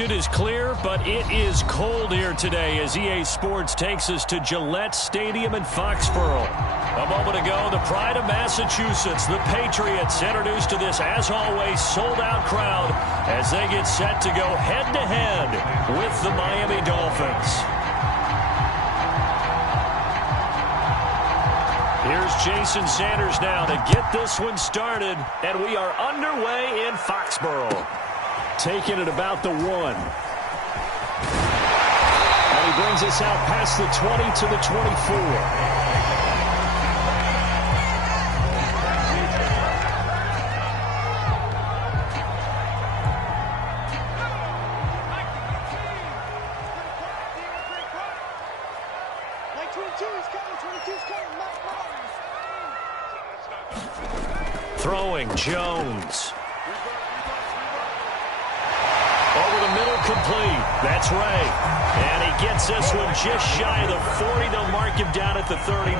It is clear, but it is cold here today as EA Sports takes us to Gillette Stadium in Foxborough. A moment ago, the pride of Massachusetts, the Patriots, introduced to this, as always, sold-out crowd as they get set to go head-to-head with the Miami Dolphins. Here's Jason Sanders now to get this one started, and we are underway in Foxborough. Taking it about the 1. And he brings us out past the 20 to the 24. Throwing Jones. Over the middle, complete. That's Ray. And he gets this one just shy of the 40. They'll mark him down at the 39.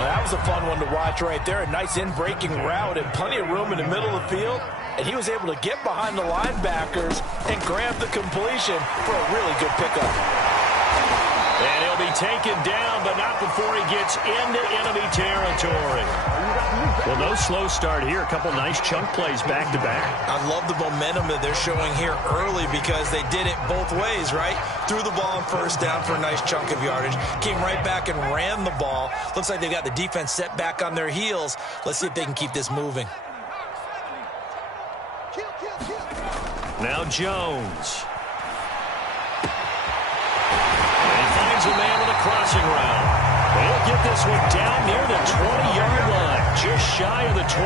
Well, that was a fun one to watch right there. A nice in-breaking route and plenty of room in the middle of the field. And he was able to get behind the linebackers and grab the completion for a really good pickup. And he'll be taken down, but not before he gets into enemy territory. Well, no slow start here. A couple nice chunk plays back-to-back. I love the momentum that they're showing here early because they did it both ways, right? Threw the ball on first down for a nice chunk of yardage. Came right back and ran the ball. Looks like they got the defense set back on their heels. Let's see if they can keep this moving. Now Jones. A man with a crossing route. They'll get this one down near the 20-yard line, just shy of the 20.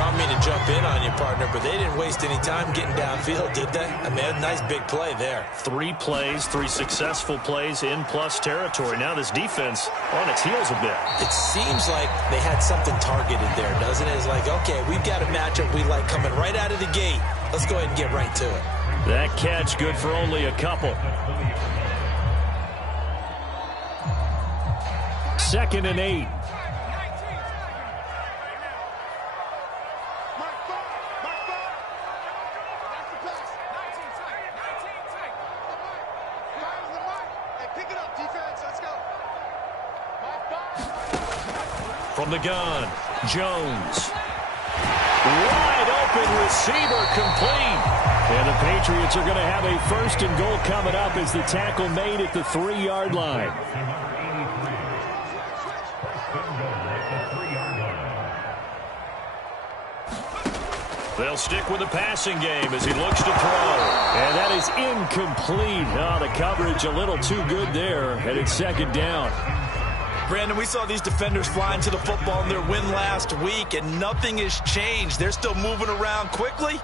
Don't mean to jump in on you, partner, but they didn't waste any time getting downfield, did they? I mean, a nice big play there. 3 plays, 3 successful plays in plus territory. Now this defense on its heels a bit. It seems like they had something targeted there, doesn't it? It's like, okay, we've got a matchup we like coming right out of the gate. Let's go ahead and get right to it. That catch good for only a couple. 2nd and 8. From the gun, Jones. Wide open receiver, complete. And the Patriots are going to have a 1st and goal coming up as the tackle made at the 3-yard line. They'll stick with the passing game as he looks to throw. And that is incomplete. Oh, the coverage a little too good there, and it's 2nd down. Brandon, we saw these defenders flying to the football in their win last week, and nothing has changed. They're still moving around quickly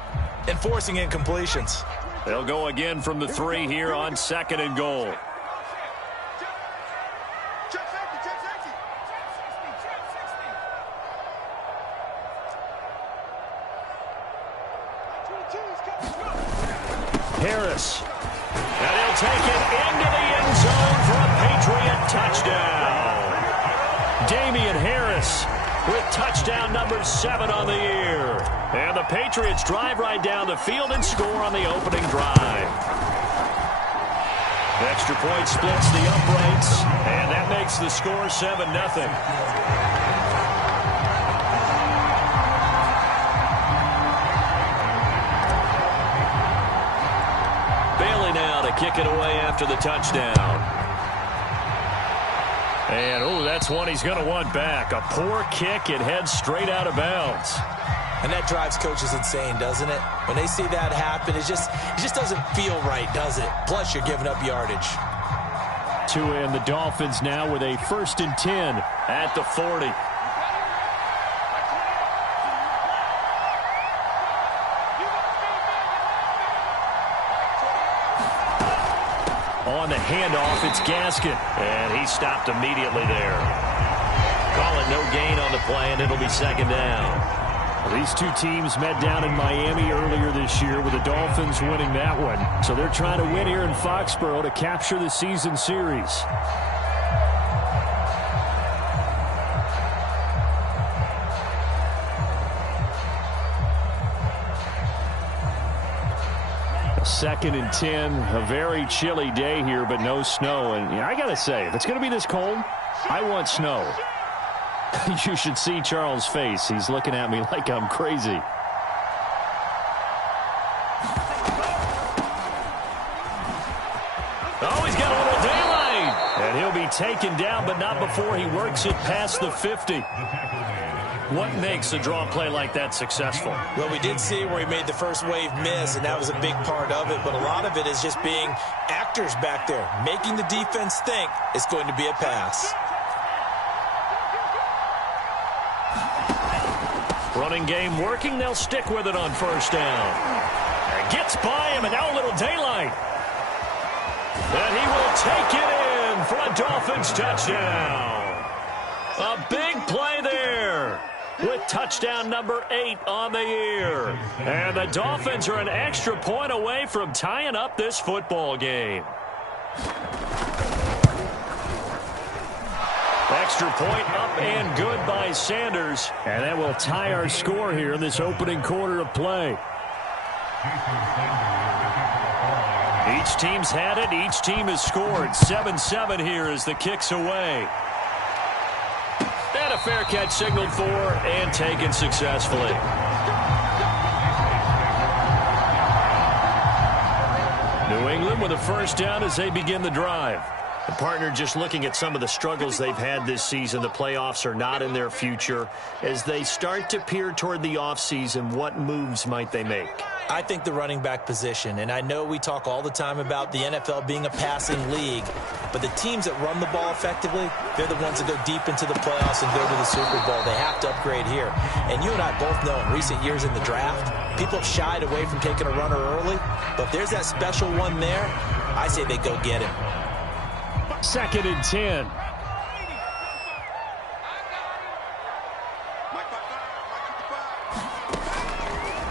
and forcing incompletions. They'll go again from the 3 here on 2nd and goal. Harris. And he'll take it into the end zone for a Patriot touchdown. Damian Harris with touchdown number 7 on the year. And the Patriots drive right down the field and score on the opening drive. Extra point splits the uprights, and that makes the score 7-0. Kick it away after the touchdown. And, oh, that's one he's going to want back. A poor kick. It heads straight out of bounds. And that drives coaches insane, doesn't it? When they see that happen, it just doesn't feel right, does it? Plus, you're giving up yardage. Tua and the Dolphins now with a 1st and 10 at the 40. On the handoff, it's Gaskin. And he stopped immediately there. Call it no gain on the play, and it'll be 2nd down. Well, these two teams met down in Miami earlier this year with the Dolphins winning that one. So they're trying to win here in Foxborough to capture the season series. 2nd and 10. A very chilly day here, but no snow. And I got to say, if it's going to be this cold, I want snow. You should see Charles' face. He's looking at me like I'm crazy. Oh, he's got a little daylight. And he'll be taken down, but not before he works it past the 50. What makes a draw play like that successful? Well, we did see where he made the first wave miss, and that was a big part of it. But a lot of it is just being actors back there, making the defense think it's going to be a pass. Running game working. They'll stick with it on first down. And gets by him, and now a little daylight. And he will take it in for a Dolphins touchdown. A big play there with touchdown number 8 on the year. And the Dolphins are an extra point away from tying up this football game. Extra point up and good by Sanders. And that will tie our score here in this opening quarter of play. Each team's had it. Each team has scored. 7-7 here as the kick's away. And a fair catch signaled for and taken successfully. New England with a first down as they begin the drive. The partner just looking at some of the struggles they've had this season. The playoffs are not in their future. As they start to peer toward the offseason, what moves might they make? I think the running back position, and I know we talk all the time about the NFL being a passing league, but the teams that run the ball effectively, they're the ones that go deep into the playoffs and go to the Super Bowl. They have to upgrade here. And you and I both know in recent years in the draft, people have shied away from taking a runner early, but if there's that special one there, I say they go get him. 2nd and 10.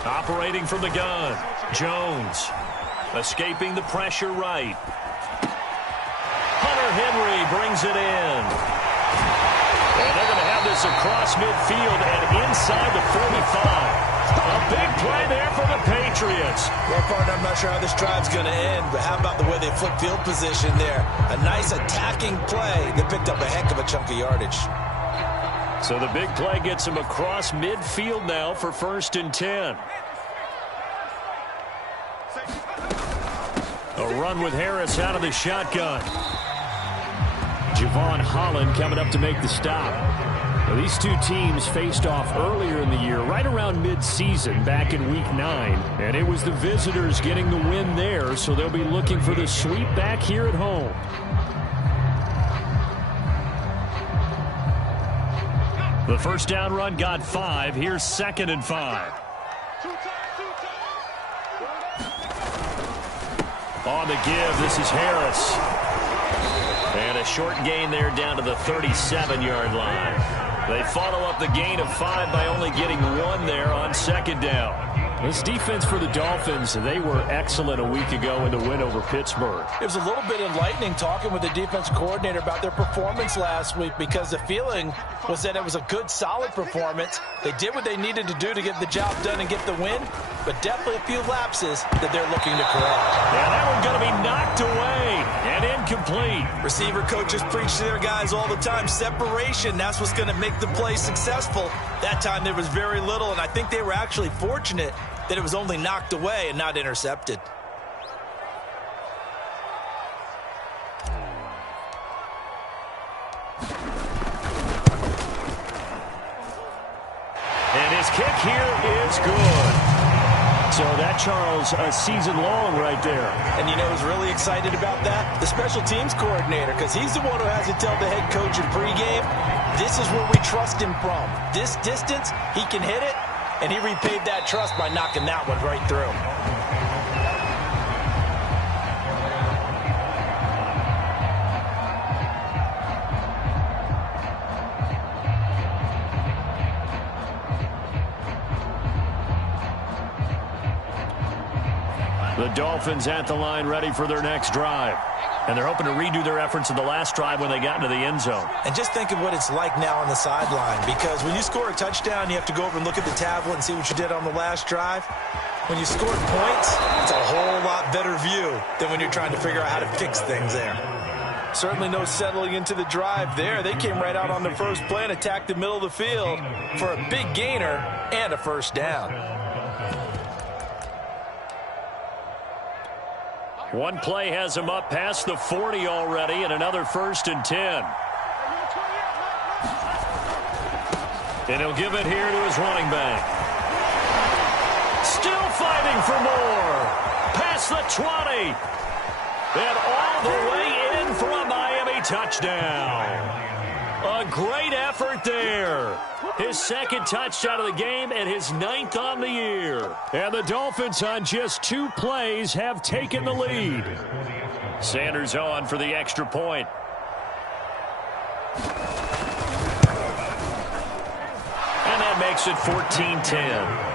Operating from the gun. Jones. Escaping the pressure right. Hunter Henry brings it in. And they're going to have this across midfield and inside the 45. A big play there for the Patriots. Well, partner, I'm not sure how this drive's going to end, but how about the way they flip field position there? A nice attacking play that picked up a heck of a chunk of yardage. So the big play gets him across midfield now for 1st and 10. A run with Harris out of the shotgun. Javon Holland coming up to make the stop. Now, these two teams faced off earlier in the year, right around mid-season, back in Week 9. And it was the visitors getting the win there, so they'll be looking for the sweep back here at home. The first down run got 5. Here's 2nd and 5. On the give, this is Harris. And a short gain there down to the 37-yard line. They follow up the gain of 5 by only getting 1 there on 2nd down. This defense for the Dolphins, they were excellent a week ago in the win over Pittsburgh. It was a little bit enlightening talking with the defense coordinator about their performance last week, because the feeling was that it was a good, solid performance. They did what they needed to do to get the job done and get the win, but definitely a few lapses that they're looking to correct. Yeah, that one's going to be knocked away and incomplete. Receiver coaches preach to their guys all the time. Separation, that's what's going to make the play successful. That time there was very little, and I think they were actually fortunate that it was only knocked away and not intercepted. And his kick here is good. So that, Charles, a season long right there. And you know who's really excited about that? The special teams coordinator, because he's the one who has to tell the head coach in pregame, this is where we trust him from. This distance, he can hit it, and he repaid that trust by knocking that one right through. The Dolphins at the line ready for their next drive. And they're hoping to redo their efforts in the last drive when they got into the end zone. And just think of what it's like now on the sideline, because when you score a touchdown, you have to go over and look at the tablet and see what you did on the last drive. When you score points, it's a whole lot better view than when you're trying to figure out how to fix things there. Certainly no settling into the drive there. They came right out on the first play and attacked the middle of the field for a big gainer and a first down. One play has him up past the 40 already, and another 1st and 10. And he'll give it here to his running back. Still fighting for more. Past the 20. And all the way in for a Miami touchdown. A great effort there. His 2nd touchdown of the game and his 9th on the year. And the Dolphins on just 2 plays have taken the lead. Sanders on for the extra point. And that makes it 14-10.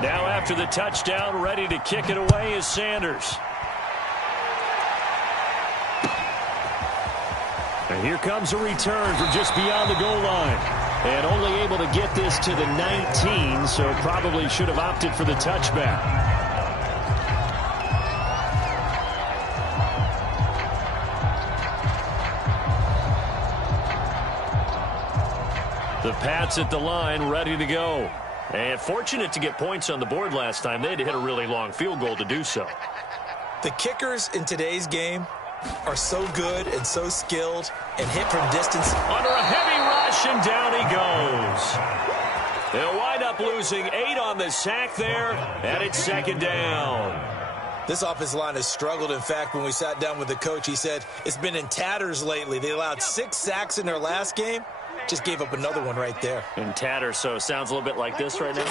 Now after the touchdown, ready to kick it away is Sanders. And here comes a return from just beyond the goal line. And only able to get this to the 19, so probably should have opted for the touchback. The Pats at the line, ready to go. And fortunate to get points on the board last time. They had to hit a really long field goal to do so. The kickers in today's game are so good and so skilled and hit from distance. Under a heavy rush, and down he goes. They'll wind up losing 8 on the sack there, and it's 2nd down. This offensive line has struggled. In fact, when we sat down with the coach, he said it's been in tatters lately. They allowed 6 sacks in their last game. Just gave up another one right there. In tatters, so it sounds a little bit like this right now.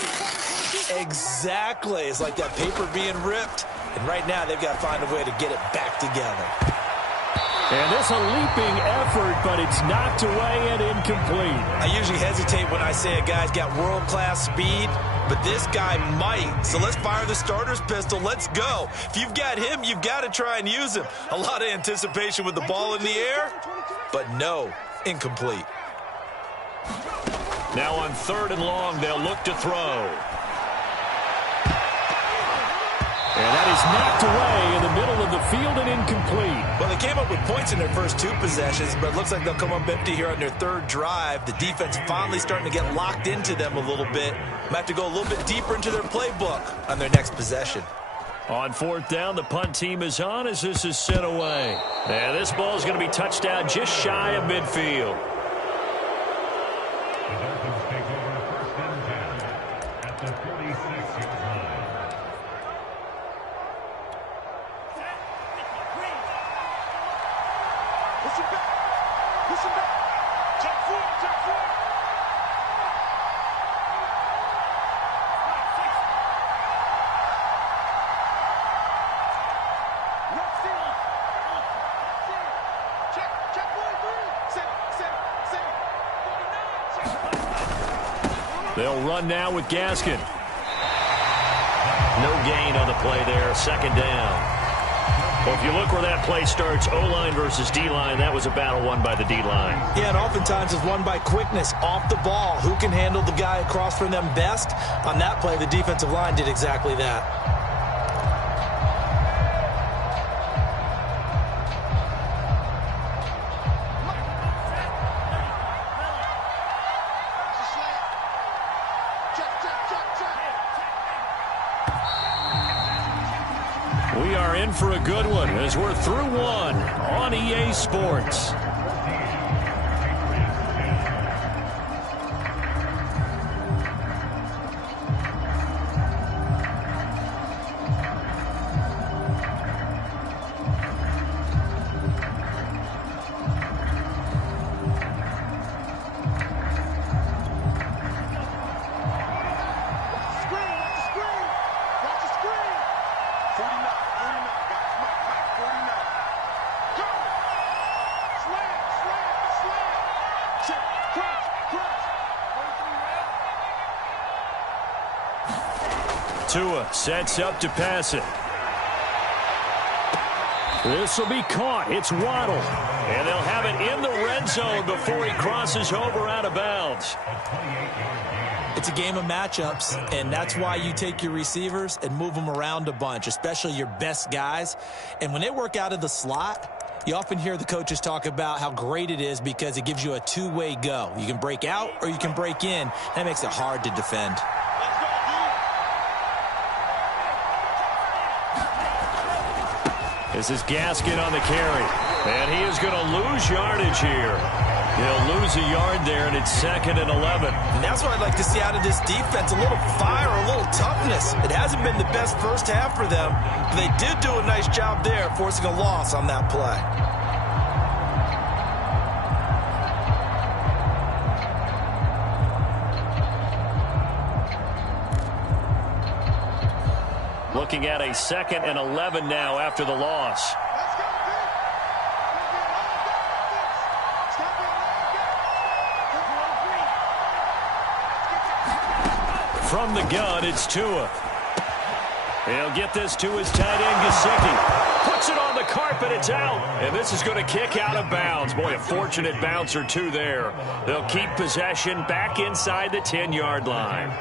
Exactly. It's like that paper being ripped. And right now, they've got to find a way to get it back together. And this a leaping effort, but it's knocked away and incomplete. I usually hesitate when I say a guy's got world-class speed, but this guy might. So let's fire the starter's pistol. Let's go. If you've got him, you've got to try and use him. A lot of anticipation with the ball in the air, but no, incomplete. Now on 3rd and long, they'll look to throw. And that is knocked away in the middle of the field and incomplete. Well, they came up with points in their first 2 possessions, but it looks like they'll come up empty here on their 3rd drive. The defense finally starting to get locked into them a little bit. Might have to go a little bit deeper into their playbook on their next possession. On 4th down, the punt team is on as this is sent away. And this ball is going to be touched down just shy of midfield. They'll run now with Gaskin. No gain on the play there. 2nd down. Well, if you look where that play starts, O-line versus D-line, that was a battle won by the D-line. Yeah, and oftentimes it's won by quickness off the ball. Who can handle the guy across from them best? On that play, the defensive line did exactly that. We are in for a good one as we're through 1 on EA Sports. Tua sets up to pass it. This will be caught. It's Waddle. And they'll have it in the red zone before he crosses over out of bounds. It's a game of matchups, and that's why you take your receivers and move them around a bunch, especially your best guys. And when they work out of the slot, you often hear the coaches talk about how great it is because it gives you a two-way go. You can break out or you can break in. That makes it hard to defend. This is Gaskin on the carry. And he is going to lose yardage here. He'll lose a yard there, and it's 2nd and 11. And that's what I'd like to see out of this defense, a little fire, a little toughness. It hasn't been the best first half for them, but they did do a nice job there, forcing a loss on that play. Looking at a 2nd and 11 now after the loss. From the gun, it's Tua. He'll get this to his tight end, Gesicki. Puts it on the carpet, it's out. And this is going to kick out of bounds. Boy, a fortunate bounce or two there. They'll keep possession back inside the 10-yard line.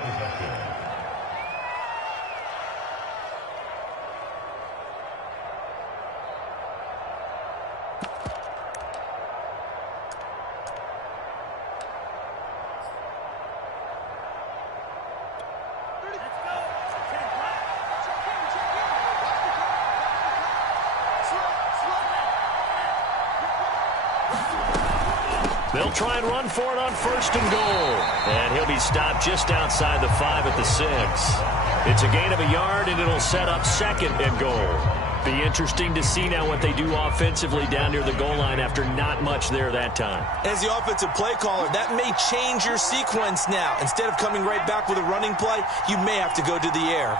They'll try and run for it on 1st and goal. And he'll be stopped just outside the 5 at the 6. It's a gain of a yard, and it'll set up 2nd and goal. Be interesting to see now what they do offensively down near the goal line after not much there that time. As the offensive play caller, that may change your sequence now. Instead of coming right back with a running play, you may have to go to the air.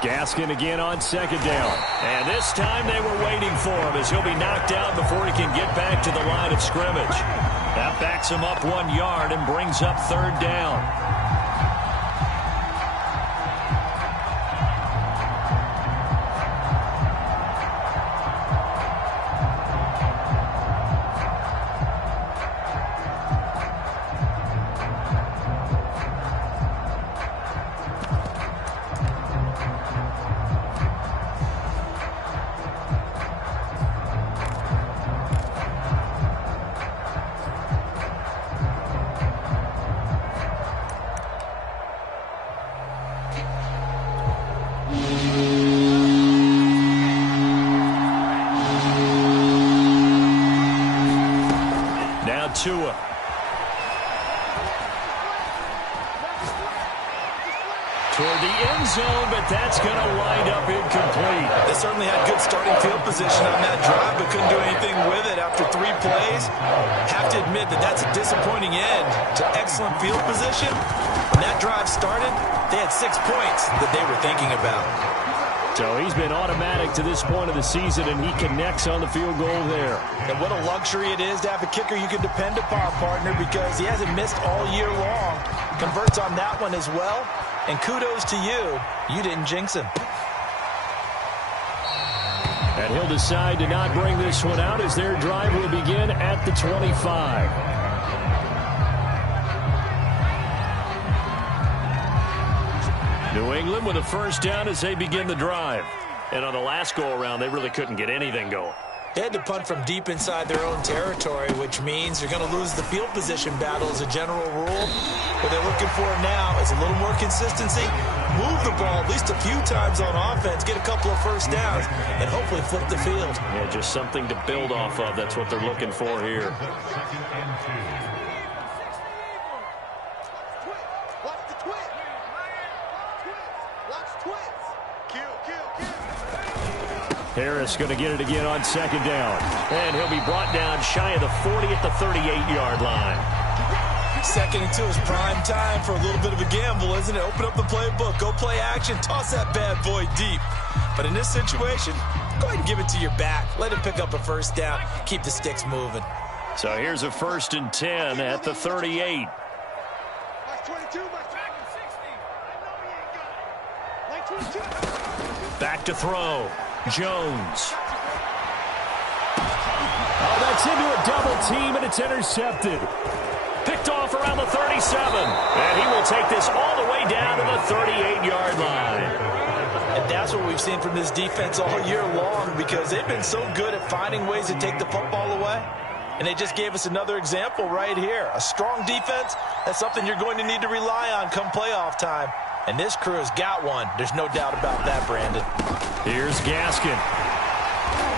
Gaskin again on 2nd down. And this time they were waiting for him as he'll be knocked down before he can get back to the line of scrimmage. That backs him up 1 yard and brings up 3rd down. Tua. Toward the end zone, but that's going to wind up incomplete. They certainly had good starting field position on that drive, but couldn't do anything with it after 3 plays. Have to admit that that's a disappointing end to excellent field position. When that drive started, they had 6 points that they were thinking about. So he's been automatic to this point of the season, and he connects on the field goal there. And what a luxury it is to have a kicker you can depend upon, partner, because he hasn't missed all year long. Converts on that one as well. And kudos to you. You didn't jinx him. And he'll decide to not bring this one out as their drive will begin at the 25. New England with a 1st down as they begin the drive. And on the last go-around, they really couldn't get anything going. They had to punt from deep inside their own territory, which means you're going to lose the field position battle as a general rule. What they're looking for now is a little more consistency, move the ball at least a few times on offense, get a couple of 1st downs, and hopefully flip the field. Yeah, just something to build off of. That's what they're looking for here. Harris going to get it again on 2nd down. And he'll be brought down shy of the 40 at the 38-yard line. 2nd and 2 is prime time for a little bit of a gamble, isn't it? Open up the playbook, go play action, toss that bad boy deep. But in this situation, go ahead and give it to your back. Let him pick up a 1st down. Keep the sticks moving. So here's a 1st and 10 at the 38. Back to throw. Jones. Oh, that's into a double team, and it's intercepted. Picked off around the 37. And he will take this all the way down to the 38-yard line. And that's what we've seen from this defense all year long, because they've been so good at finding ways to take the football away. And they just gave us another example right here. A strong defense, that's something you're going to need to rely on come playoff time. And this crew has got one. There's no doubt about that, Brandon. Here's Gaskin.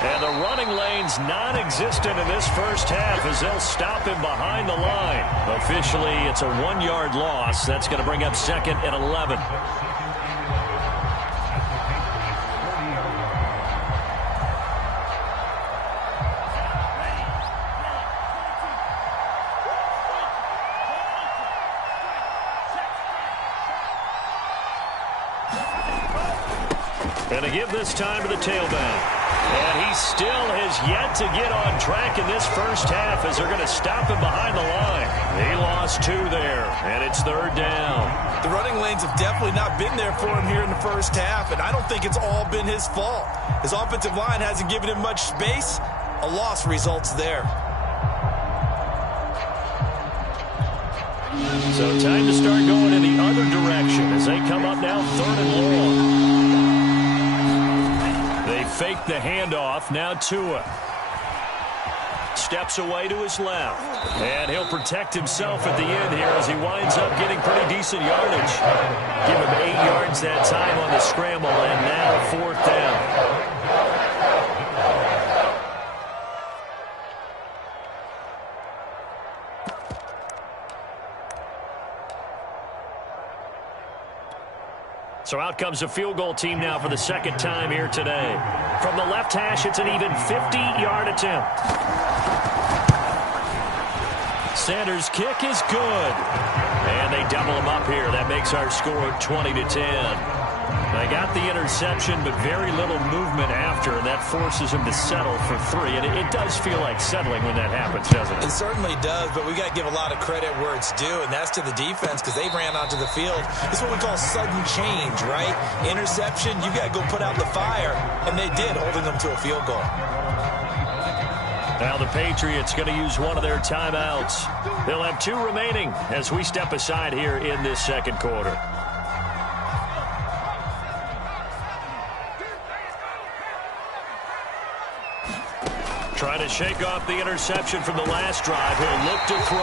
And the running lane's non-existent in this first half as they'll stop him behind the line. Officially, it's a 1-yard loss. That's going to bring up second and 11. And a give this time to the tailback. And he still has yet to get on track in this first half as they're going to stop him behind the line. He lost 2 there, and it's third down. The running lanes have definitely not been there for him here in the first half, and I don't think it's all been his fault. His offensive line hasn't given him much space. A loss results there. So time to start going in the other direction as they come up now third and long. They fake the handoff. Now Tua steps away to his left. And he'll protect himself at the end here as he winds up getting pretty decent yardage. Give him 8 yards that time on the scramble, and now fourth down. So out comes a field goal team now for the second time here today. From the left hash, it's an even 50-yard attempt. Sanders' kick is good. And they double him up here. That makes our score 20-10. They got the interception, but very little movement after, and that forces him to settle for 3. And it does feel like settling when that happens, doesn't it? It certainly does, but we got to give a lot of credit where it's due, and that's to the defense because they ran onto the field. It's what we call sudden change, right? Interception, you got to go put out the fire, and they did, holding them to a field goal. Now the Patriots going to use one of their timeouts. They'll have 2 remaining as we step aside here in this second quarter. Trying to shake off the interception from the last drive. He'll look to throw.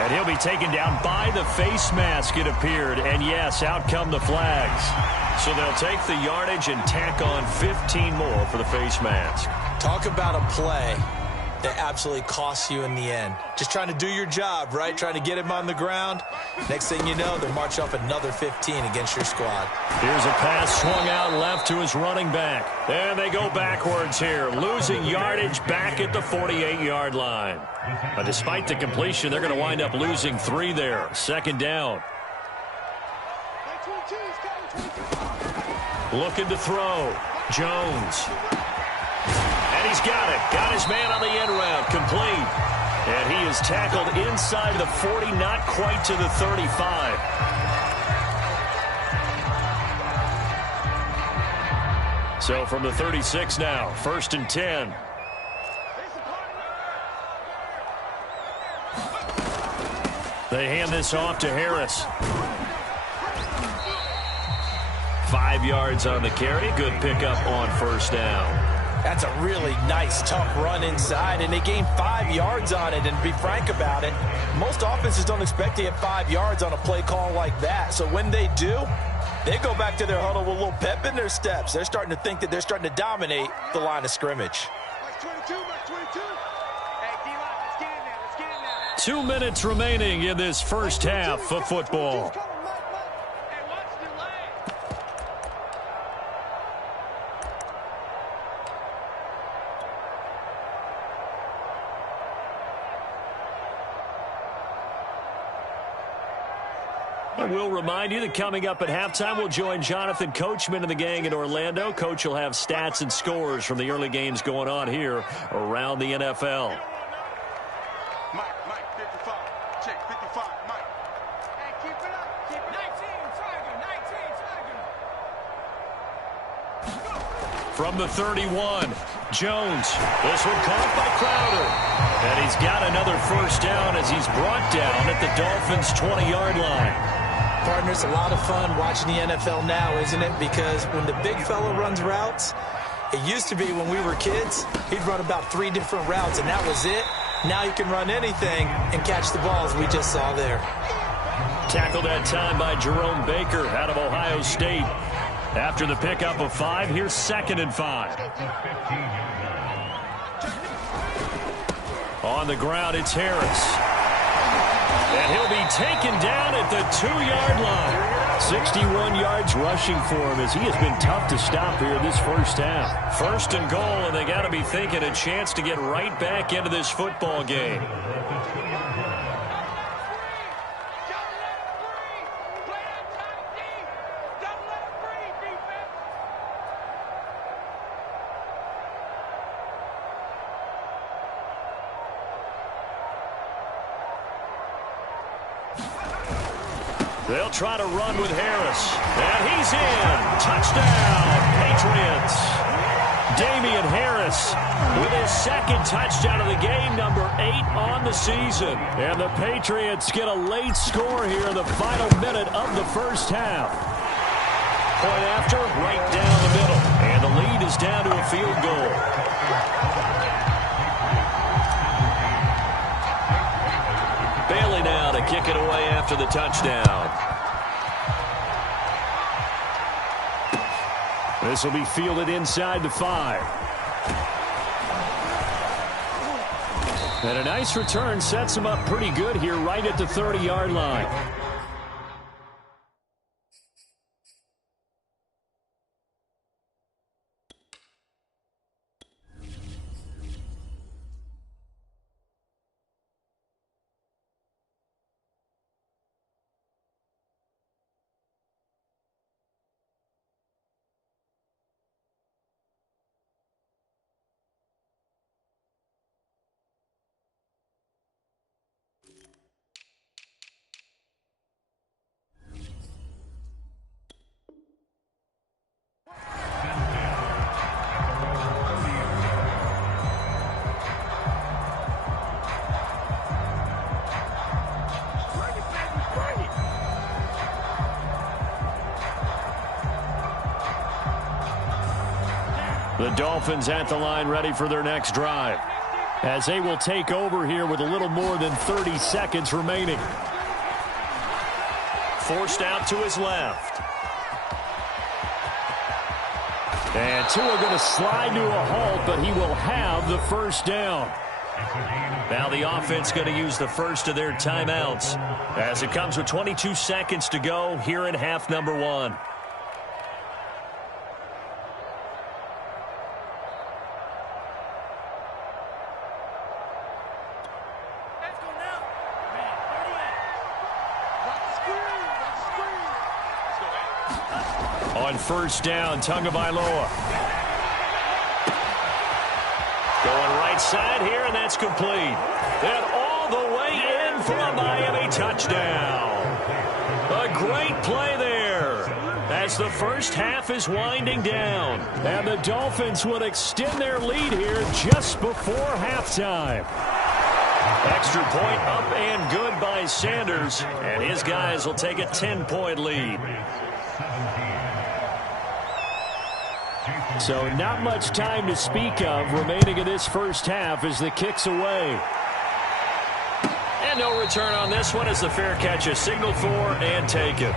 And he'll be taken down by the face mask, it appeared. And yes, out come the flags. So they'll take the yardage and tack on 15 more for the face mask. Talk about a play that absolutely costs you in the end. Just trying to do your job, right? Trying to get him on the ground. Next thing you know, they march off another 15 against your squad. Here's a pass swung out left to his running back. And they go backwards here, losing yardage back at the 48-yard line. But despite the completion, they're going to wind up losing 3 there. Second down. Looking to throw. Jones. And he's got it. Got his man on the end route. Complete. And he is tackled inside the 40, not quite to the 35. So from the 36 now, 1st and 10. They hand this off to Harris. 5 yards on the carry. Good pickup on first down. That's a really nice, tough run inside, and they gained 5 yards on it. And to be frank about it, most offenses don't expect to get 5 yards on a play call like that. So when they do, they go back to their huddle with a little pep in their steps. They're starting to think that they're starting to dominate the line of scrimmage. 2 minutes remaining in this first half of football. We'll remind you that coming up at halftime, we'll join Jonathan Coachman and the gang in Orlando. Coach will have stats and scores from the early games going on here around the NFL. Mike, 55. Check, 55, Mike. Hey, keep it up. Keep it 19, Tiger, 19, Tiger. From the 31, Jones. This one caught by Crowder. And he's got another first down as he's brought down at the Dolphins' 20-yard line. Partner, it's a lot of fun watching the NFL now, isn't it? Because when the big fella runs routes, it used to be when we were kids, he'd run about 3 different routes, and that was it. Now you can run anything and catch the balls we just saw there. Tackled that time by Jerome Baker out of Ohio State. After the pickup of 5, here's 2nd and 5. On the ground, it's Harris. And he'll be taken down at the 2-yard line. 61 yards rushing for him as he has been tough to stop here this first half. 1st and goal, and they got to be thinking a chance to get right back into this football game. They'll try to run with Harris. And he's in. Touchdown, Patriots. Damian Harris with his 2nd touchdown of the game, number 8 on the season. And the Patriots get a late score here in the final minute of the first half. Point after, right down the middle. And the lead is down to a field goal. Bailey now to kick it away after the touchdown. This will be fielded inside the 5. And a nice return sets him up pretty good here right at the 30-yard line. The Dolphins at the line ready for their next drive, as they will take over here with a little more than 30 seconds remaining. Forced out to his left. And Tua going to slide to a halt, but he will have the first down. Now the offense going to use the first of their timeouts as it comes with 22 seconds to go here in half number 1. On first down, Tagovailoa. Going right side here, and that's complete. And all the way in for a Miami touchdown. A great play there as the first half is winding down. And the Dolphins would extend their lead here just before halftime. Extra point up and good by Sanders, and his guys will take a 10-point lead. So not much time to speak of remaining in this first half as the kick's away. And no return on this one as the fair catch is signaled for and taken.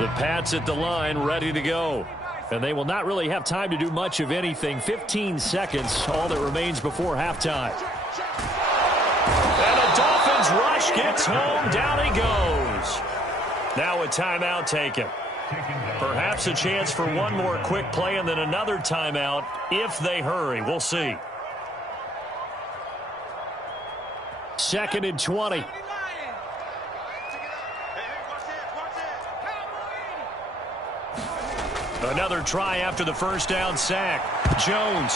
The Pats at the line ready to go. And they will not really have time to do much of anything. 15 seconds, all that remains before halftime. And the Dolphins rush gets home. Down he goes. Now a timeout taken. Perhaps a chance for one more quick play and then another timeout if they hurry. We'll see. 2nd and 20. Another try after the first down sack. Jones.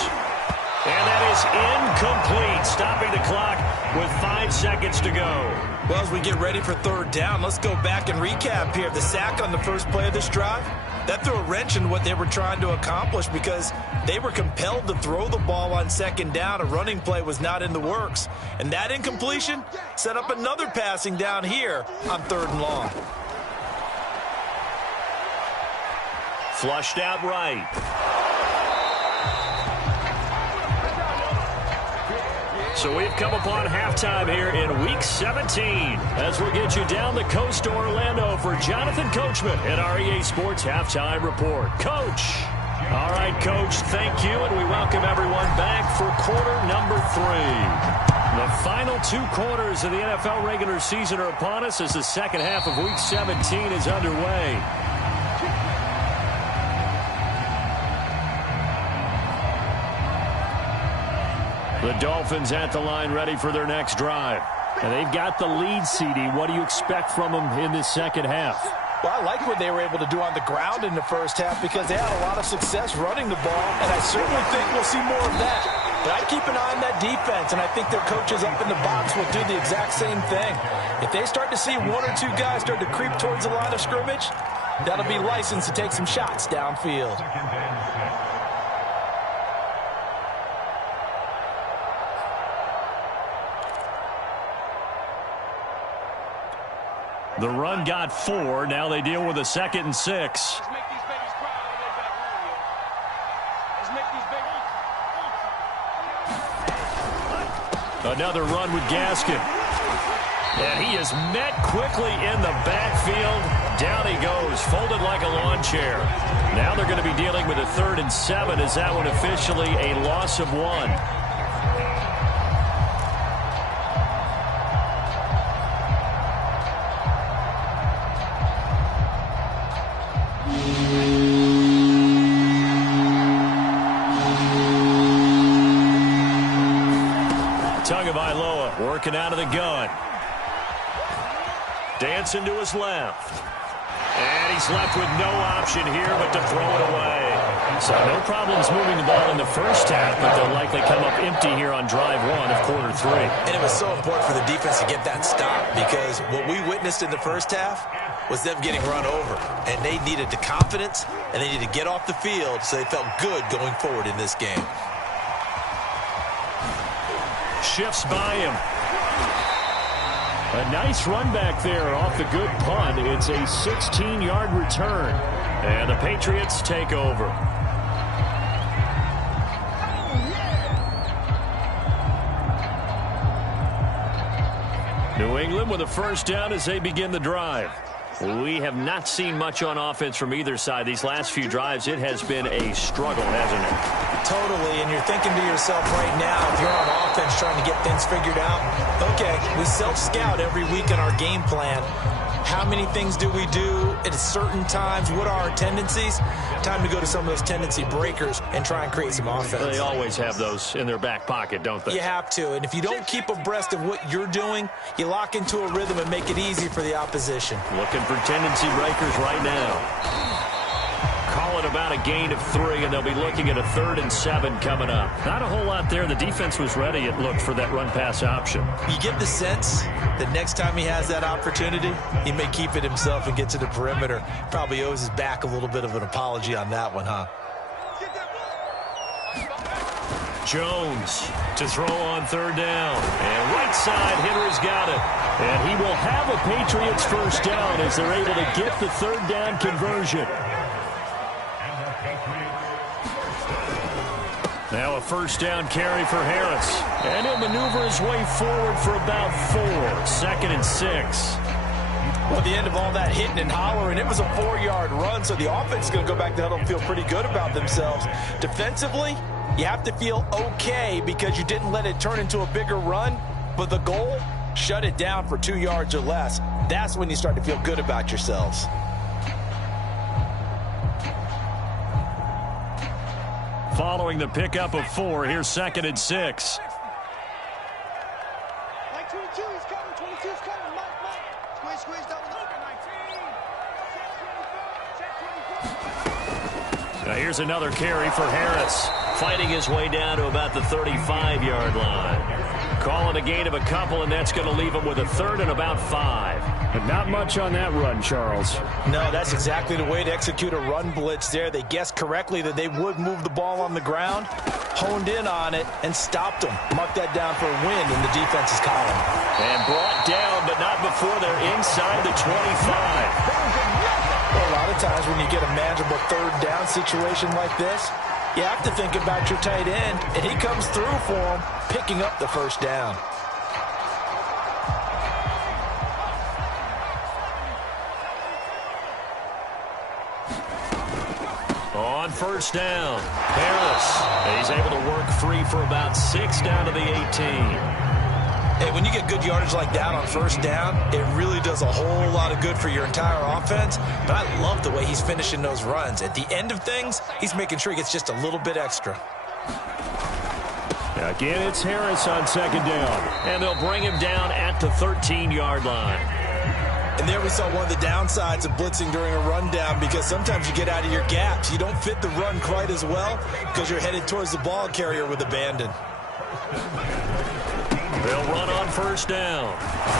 And that is incomplete, stopping the clock with 5 seconds to go. Well, as we get ready for third down, let's go back and recap here. The sack on the first play of this drive, that threw a wrench in what they were trying to accomplish because they were compelled to throw the ball on second down. A running play was not in the works. And that incompletion set up another passing down here on third and long. Flushed out right. So we've come upon halftime here in Week 17 as we'll get you down the coast to Orlando for Jonathan Coachman at our EA Sports Halftime Report. Coach. All right, Coach, thank you, and we welcome everyone back for quarter number 3. The final 2 quarters of the NFL regular season are upon us as the second half of Week 17 is underway. The Dolphins at the line ready for their next drive. And they've got the lead, CD. What do you expect from them in this second half? Well, I like what they were able to do on the ground in the first half because they had a lot of success running the ball, and I certainly think we'll see more of that. But I keep an eye on that defense, and I think their coaches up in the box will do the exact same thing. If they start to see 1 or 2 guys start to creep towards the line of scrimmage, that'll be licensed to take some shots downfield. The run got 4. Now they deal with a 2nd and 6. Let's make these babies cry when they back home, yo. Let's make these babies. Another run with Gaskin. And he is met quickly in the backfield. Down he goes, folded like a lawn chair. Now they're going to be dealing with a 3rd and 7. Is that one officially a loss of 1? Working out of the gun. Dancing to his left. And he's left with no option here but to throw it away. So no problems moving the ball in the first half, but they'll likely come up empty here on drive 1 of quarter 3. And it was so important for the defense to get that stop because what we witnessed in the first half was them getting run over. And they needed the confidence, and they needed to get off the field so they felt good going forward in this game. Shifts by him. A nice run back there off the good punt. It's a 16-yard return. And the Patriots take over. New England with a first down as they begin the drive. We have not seen much on offense from either side. These last few drives, it has been a struggle, hasn't it? Totally, and you're thinking to yourself right now, if you're on offense trying to get things figured out, okay, we self-scout every week in our game plan. How many things do we do at certain times? What are our tendencies? Time to go to some of those tendency breakers and try and create some offense. They always have those in their back pocket, don't they? You have to, and if you don't keep abreast of what you're doing, you lock into a rhythm and make it easy for the opposition. Looking for tendency breakers right now. Call it about a gain of 3, and they'll be looking at a 3rd and 7 coming up. Not a whole lot there. The defense was ready, it looked, for that run-pass option. You get the sense that next time he has that opportunity, he may keep it himself and get to the perimeter. Probably owes his back a little bit of an apology on that one, huh? Jones to throw on 3rd down. And right side, Henry's got it. And he will have a Patriots first down as they're able to get the 3rd down conversion. Now a first down carry for Harris. And he'll maneuver his way forward for about 4. 2nd and 6. Well, at the end of all that hitting and hollering, it was a 4-yard run, so the offense is going to go back to huddle and feel pretty good about themselves. Defensively, you have to feel okay because you didn't let it turn into a bigger run, but the goal, shut it down for 2 yards or less. That's when you start to feel good about yourselves. Following the pickup of 4, here's 2nd and 6. Mike 22, he's coming. 22's coming. Mike. Squeeze, double over. 19. Now here's another carry for Harris. fighting his way down to about the 35-yard line. Calling a gain of a couple, and that's going to leave him with a third and about 5. But not much on that run, Charles. No, that's exactly the way to execute a run blitz there. They guessed correctly that they would move the ball on the ground, honed in on it, and stopped them. Mark that down for a win in the defense's column. And brought down, but not before they're inside the 25. Well, a lot of times when you get a manageable third down situation like this, you have to think about your tight end, and he comes through for him, picking up the first down. On first down, Harris. He's able to work free for about 6 down to the 18. Hey, when you get good yardage like that on first down, it really does a whole lot of good for your entire offense. But I love the way he's finishing those runs. At the end of things, he's making sure he gets just a little bit extra. Again, it's Harris on second down. And they'll bring him down at the 13-yard line. And there we saw one of the downsides of blitzing during a rundown, because sometimes you get out of your gaps. You don't fit the run quite as well because you're headed towards the ball carrier with abandon. They'll run on first down.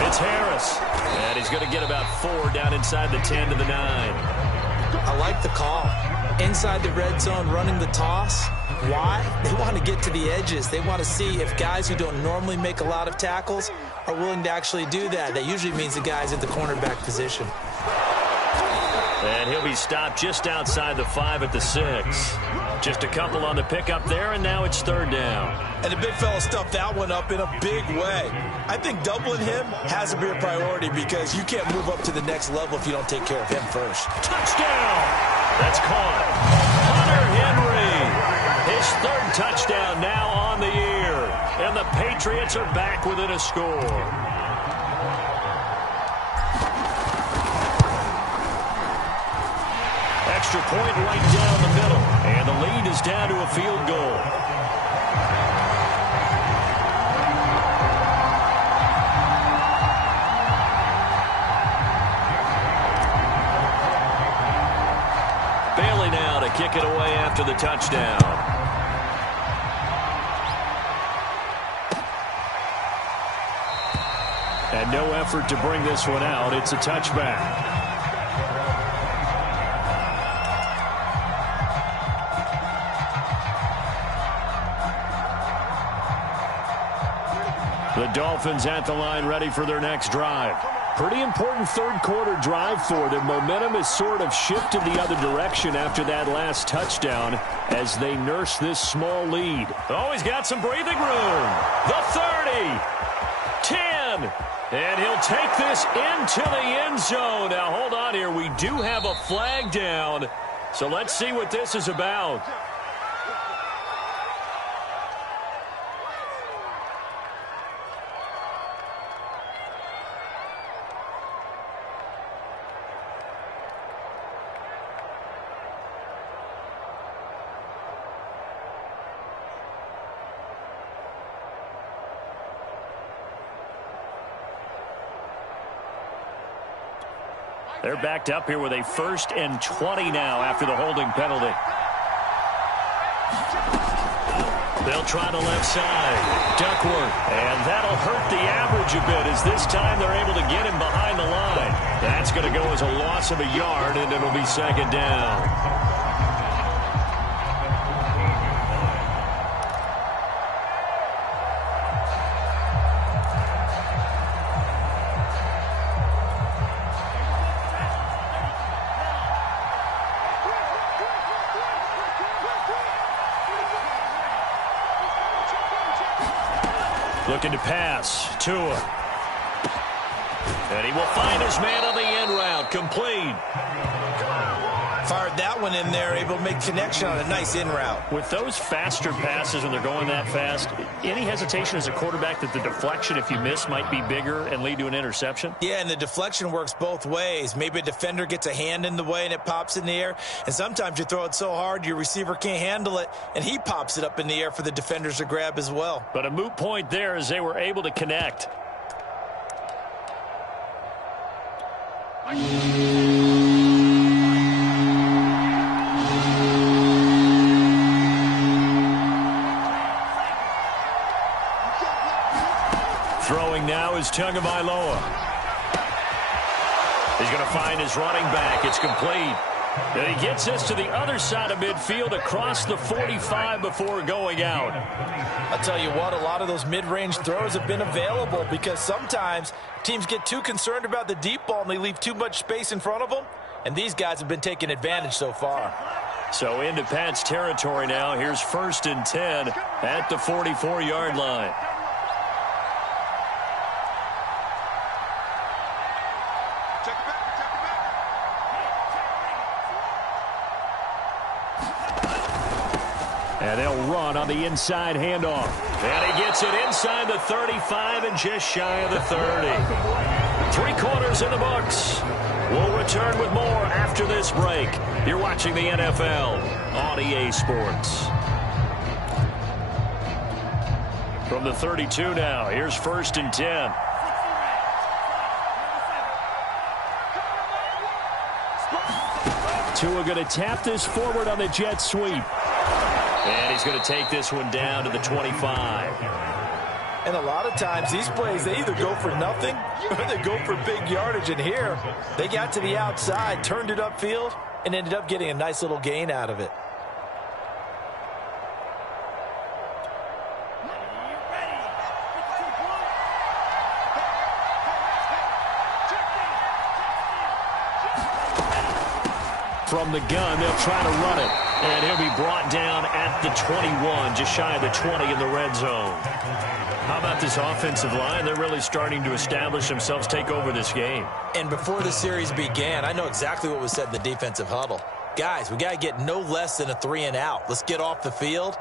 It's Harris. And he's going to get about 4 down inside the 10 to the 9. I like the call. Inside the red zone, running the toss. Why? They want to get to the edges. They want to see if guys who don't normally make a lot of tackles are willing to actually do that. That usually means the guy's at the cornerback position. And he'll be stopped just outside the 5 at the 6. Just a couple on the pickup there, and now it's third down. And the big fella stuffed that one up in a big way. I think doubling him has to be a priority, because you can't move up to the next level if you don't take care of him first. Touchdown! That's caught. Hunter Henry. His third touchdown now on the year. And the Patriots are back within a score. Extra point right down the middle. And the lead is down to a field goal. Bailey now to kick it away after the touchdown. And no effort to bring this one out. It's a touchback. The Dolphins at the line, ready for their next drive. Pretty important third quarter drive for them. Momentum has sort of shifted the other direction after that last touchdown as they nurse this small lead. Oh, he's got some breathing room. The 30, 10, and he'll take this into the end zone. Now, hold on here. We do have a flag down, so let's see what this is about. They're backed up here with a 1st and 20 now after the holding penalty. They'll try the left side. Duckworth. And that'll hurt the average a bit, as this time they're able to get him behind the line. That's going to go as a loss of a yard, and it'll be second down. Looking to pass. Tua. And he will find his man on the end route. Complete. Fired that one in there, able to make connection on a nice in route. With those faster passes when they're going that fast, any hesitation as a quarterback that the deflection, if you miss, might be bigger and lead to an interception? Yeah, and the deflection works both ways. Maybe a defender gets a hand in the way and it pops in the air. And sometimes you throw it so hard your receiver can't handle it, and he pops it up in the air for the defenders to grab as well. But a moot point there as they were able to connect. goes Tagovailoa. He's going to find his running back. It's complete. And he gets this to the other side of midfield across the 45 before going out. I'll tell you what, a lot of those mid-range throws have been available because sometimes teams get too concerned about the deep ball and they leave too much space in front of them. And these guys have been taking advantage so far. So into Pat's territory now. Here's 1st and 10 at the 44-yard line. And they'll run on the inside handoff. And he gets it inside the 35 and just shy of the 30. 3 quarters in the books. We'll return with more after this break. You're watching the NFL on EA Sports. From the 32 now, here's 1st and 10. Tua going to tap this forward on the jet sweep. And he's going to take this one down to the 25. And a lot of times these plays, they either go for nothing or they go for big yardage. And here, they got to the outside, turned it upfield, and ended up getting a nice little gain out of it. From the gun, they'll try to run it. And he'll be brought down at the 21, just shy of the 20 in the red zone. How about this offensive line? They're really starting to establish themselves, take over this game. And before the series began, I know exactly what was said in the defensive huddle. Guys, we got to get no less than a 3-and-out. Let's get off the field.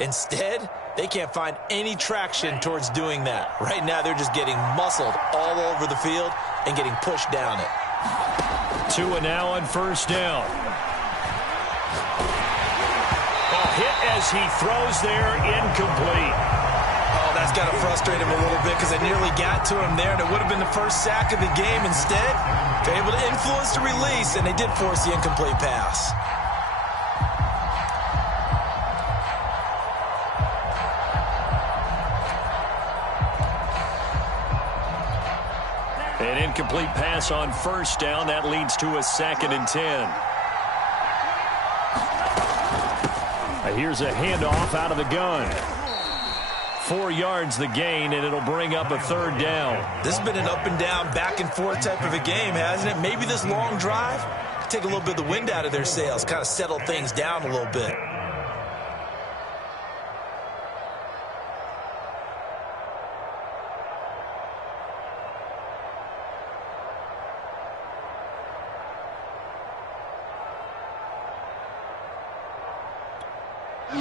Instead, they can't find any traction towards doing that. Right now, they're just getting muscled all over the field and getting pushed down it. Tua now on 1st down. A hit as he throws there, incomplete. Oh, that's got to frustrate him a little bit because they nearly got to him there, and it would have been the first sack of the game. Instead, they're able to influence the release, and they did force the incomplete pass. An incomplete pass on 1st down. That leads to a 2nd and 10. Here's a handoff out of the gun. 4 yards the gain, and it'll bring up a 3rd down. This has been an up and down, back and forth type of a game, hasn't it? Maybe this long drive take a little bit of the wind out of their sails, kind of settle things down a little bit.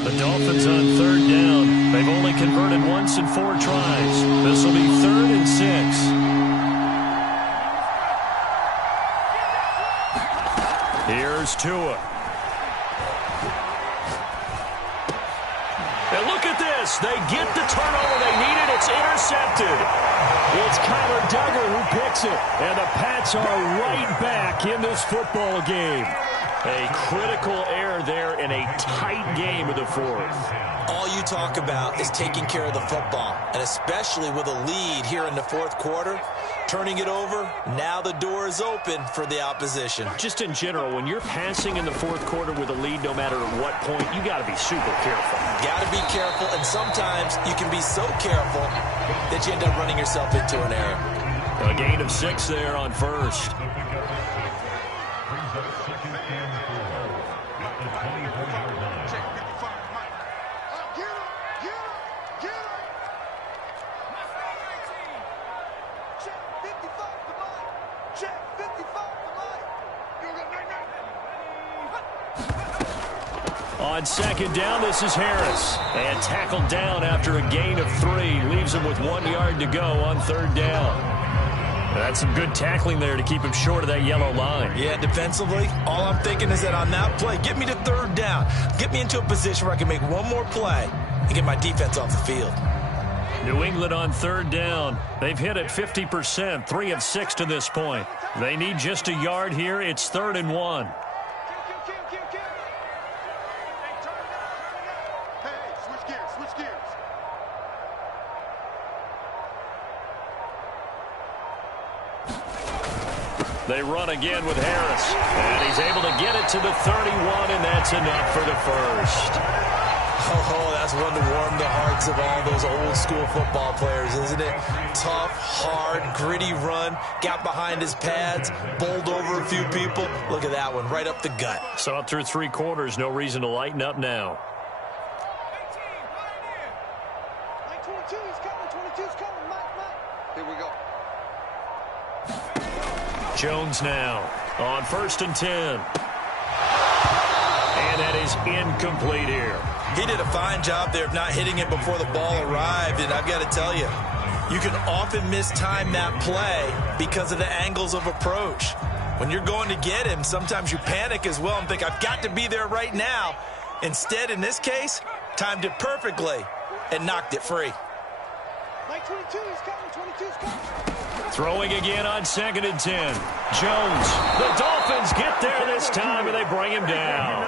The Dolphins on 3rd down. They've only converted once in 4 tries. This will be 3rd and 6. Here's Tua. And look at this. They get the turnover they needed. It's intercepted. It's Kyler Duggar who picks it. And the Pats are right back in this football game. A critical error there in a tight game of the 4th. All you talk about is taking care of the football, and especially with a lead here in the 4th quarter, turning it over, now the door is open for the opposition. Just in general, when you're passing in the 4th quarter with a lead, no matter at what point, you got to be super careful. Got to be careful, and sometimes you can be so careful that you end up running yourself into an error. A gain of 6 there on 1st. On 2nd down, this is Harris. And tackled down after a gain of 3. Leaves him with 1 yard to go on 3rd down. That's some good tackling there to keep him short of that yellow line. Yeah, defensively, all I'm thinking is that on that play, get me to 3rd down. Get me into a position where I can make one more play and get my defense off the field. New England on 3rd down. They've hit it 50%, 3 of 6 to this point. They need just a yard here. It's 3rd and 1. They run again with Harris. And he's able to get it to the 31, and that's enough for the first. Oh, that's one to warm the hearts of all those old-school football players, isn't it? Tough, hard, gritty run. Got behind his pads, bowled over a few people. Look at that one, right up the gut. So through 3 quarters, no reason to lighten up now. 22's coming, 22's coming, Mike. Here we go. Jones now on 1st and 10. And that is incomplete here. He did a fine job there of not hitting it before the ball arrived, and I've got to tell you, you can often mistime that play because of the angles of approach. When you're going to get him, sometimes you panic as well and think, I've got to be there right now. Instead, in this case, timed it perfectly and knocked it free. Mike 22 is coming, 22's coming. Throwing again on 2nd and 10. Jones. The Dolphins get there this time, and they bring him down.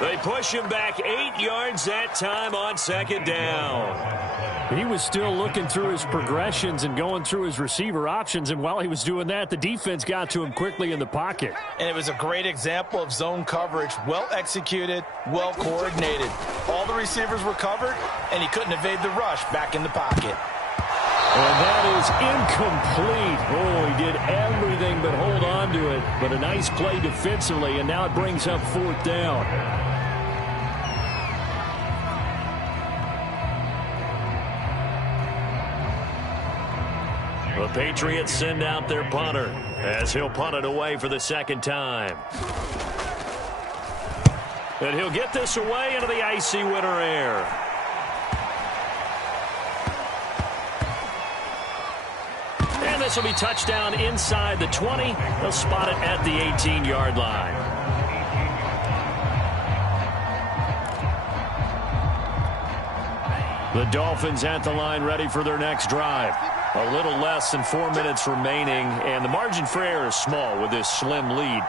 They push him back 8 yards that time on 2nd down. He was still looking through his progressions and going through his receiver options, and while he was doing that, the defense got to him quickly in the pocket. And it was a great example of zone coverage. Well executed, well coordinated. All the receivers were covered, and he couldn't evade the rush back in the pocket. And that is incomplete. Oh, he did everything but hold on to it. But a nice play defensively, and now it brings up 4th down. The Patriots send out their punter as he'll punt it away for the 2nd time. And he'll get this away into the icy winter air. And this will be touchdown inside the 20. They'll spot it at the 18-yard line. The Dolphins at the line ready for their next drive. A little less than 4 minutes remaining, and the margin for error is small with this slim lead.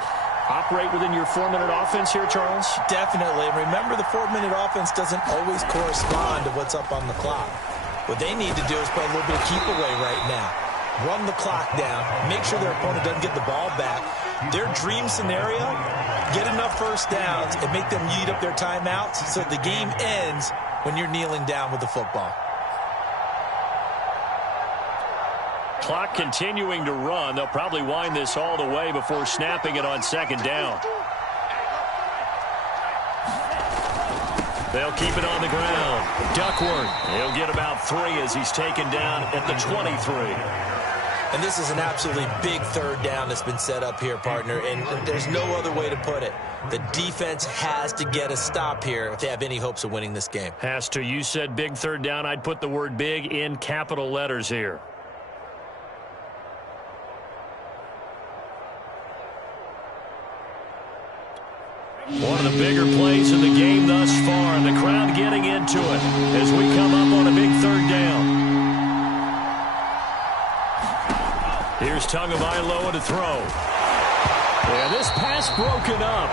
Operate within your 4-minute offense here, Charles? Definitely. And remember, the 4-minute offense doesn't always correspond to what's up on the clock. What they need to do is play a little bit of keep away right now. Run the clock down. Make sure their opponent doesn't get the ball back. Their dream scenario, get enough first downs and make them eat up their timeouts so the game ends when you're kneeling down with the football. Clock continuing to run. They'll probably wind this all the way before snapping it on 2nd down. They'll keep it on the ground. Duckworth, he'll get about 3 as he's taken down at the 23. And this is an absolutely big 3rd down that's been set up here, partner, and there's no other way to put it. The defense has to get a stop here if they have any hopes of winning this game. Has to. You said big 3rd down. I'd put the word big in capital letters here. One of the bigger plays in the game thus far, and the crowd getting into it as we come up on a big 3rd down. Here's Tagovailoa to throw. And this pass broken up.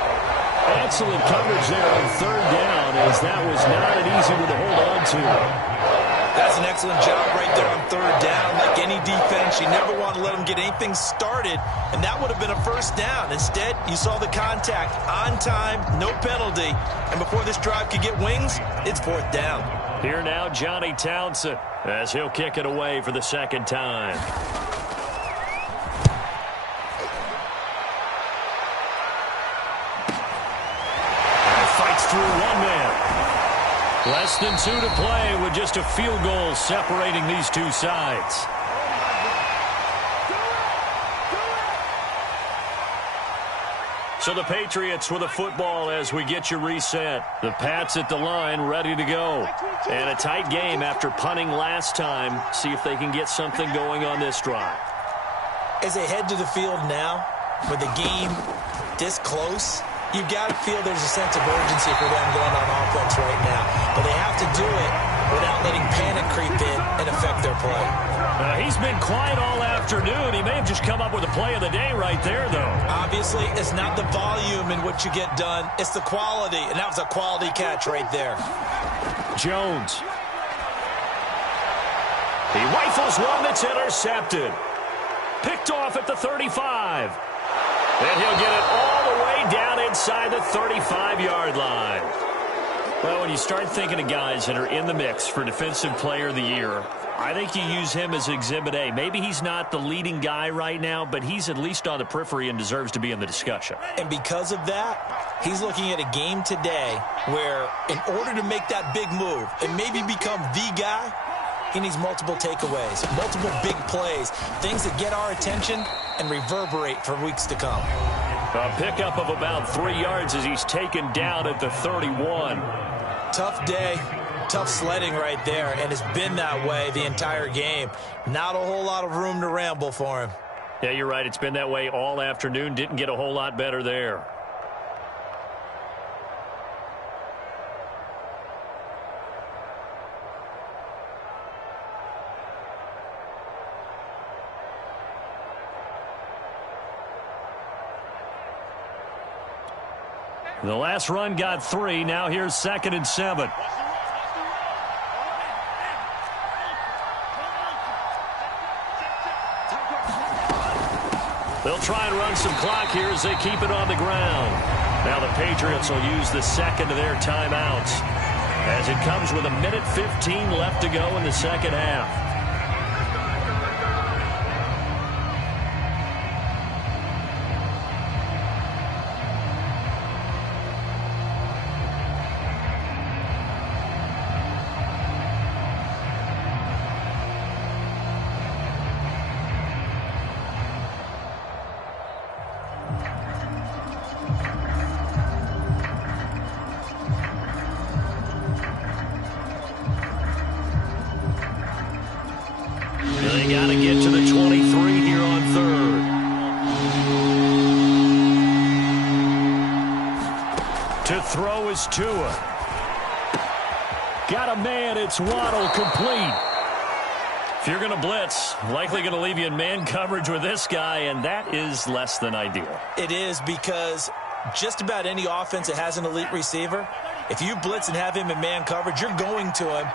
Excellent coverage there on 3rd down, as that was not an easy one to hold on to. That's an excellent job right there on 3rd down. Like any defense, you never want to let them get anything started, and that would have been a 1st down. Instead, you saw the contact on time, no penalty, and before this drive could get wings, it's 4th down. Here now, Johnny Townsend, as he'll kick it away for the 2nd time. And fights through one man. Less than 2 to play with just a field goal separating these two sides. So the Patriots with a football as we get you reset. The Pats at the line ready to go. And a tight game after punting last time. See if they can get something going on this drive. As they head to the field now, with the game this close, you've got to feel there's a sense of urgency for them going on offense right now. But they have to do it without letting panic creep in and affect their play. He's been quiet all afternoon. He may have just come up with a play of the day right there, though. Obviously, it's not the volume in which you get done. It's the quality, and that was a quality catch right there. Jones. He rifles one that's intercepted. Picked off at the 35. And he'll get it all the way down inside the 35-yard line. Well, when you start thinking of guys that are in the mix for Defensive Player of the Year, I think you use him as Exhibit A. Maybe he's not the leading guy right now, but he's at least on the periphery and deserves to be in the discussion. And because of that, he's looking at a game today where in order to make that big move and maybe become the guy, he needs multiple takeaways, multiple big plays, things that get our attention and reverberate for weeks to come. A pickup of about 3 yards as he's taken down at the 31. Tough day, tough sledding right there, and it's been that way the entire game. Not a whole lot of room to ramble for him. Yeah, you're right. It's been that way all afternoon. Didn't get a whole lot better there. The last run got 3. Now here's 2nd and 7. They'll try and run some clock here as they keep it on the ground. Now the Patriots will use the second of their timeouts as it comes with 1:15 left to go in the second half. They got to get to the 23 here on 3rd. To throw is Tua. Got a man, it's Waddle, complete. If you're going to blitz, likely going to leave you in man coverage with this guy, and that is less than ideal. It is, because just about any offense that has an elite receiver, if you blitz and have him in man coverage, you're going to him.